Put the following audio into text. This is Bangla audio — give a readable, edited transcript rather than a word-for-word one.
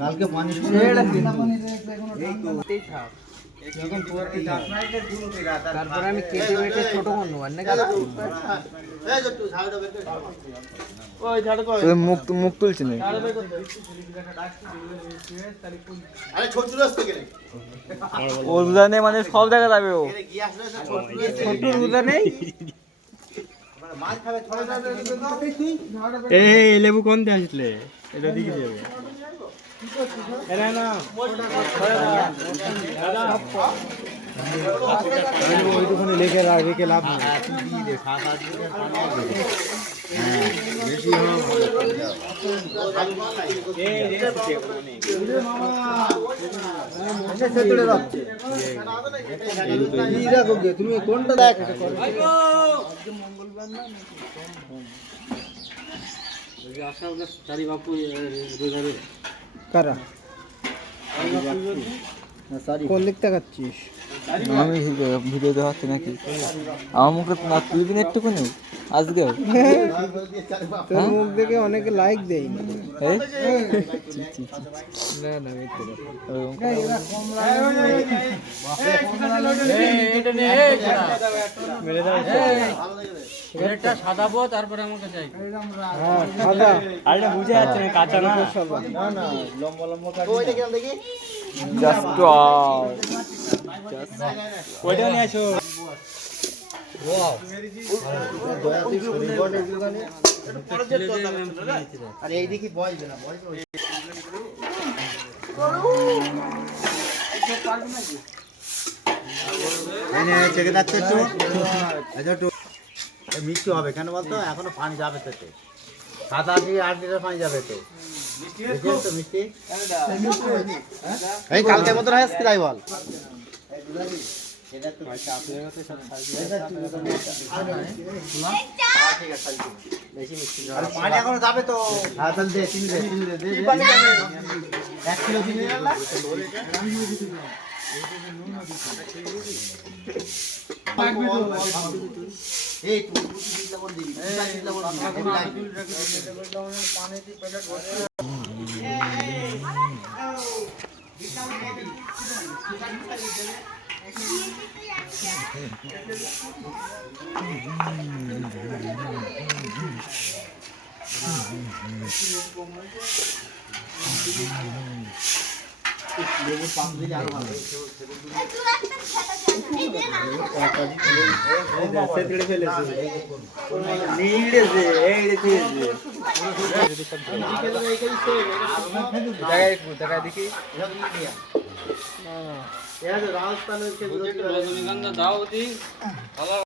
কালকে পানি তারপরে আমি কেটে বেটে ছোট করবো মুখ তুলছি না ওর উদানে মানে সব জায়গা যাবে ও ছোট রুদা নেই। এই লেবু কোন দিয়ে আসলে এটা দিকে যাবে ওইটুখানে লেগে রেখে লাভ নেই বেশি তুমি কোনটা দেখ কারা কোন দিক তাকাচ্ছিস? আমি ভিডিও দেখাচ্ছি নাকি আমার মুখে না তুলবি না একটুখানি আজকেও তোর মুখ দেখে অনেকে লাইক দেয় সাদাবো তারপরে আমাকে যাই বুঝে যাচ্ছে না কাঁচা না লম্বা লম্বা দেখি ওইটা নিয়ে আসো আরে এই দেখি বসবে না চেকে যাচ্ছে একটু মিষ্টি হবে কেন বলতো এখনো পানি যাবে তো 7-8 লিটার পানি যাবে তো মিষ্টি এই কালকের মতো আসছি তাই বল পানি এখনো যাবে তো তাহলে দে 1 কিলো চিনি এই লেবুর পাম দিলে আরো ভালো দেখি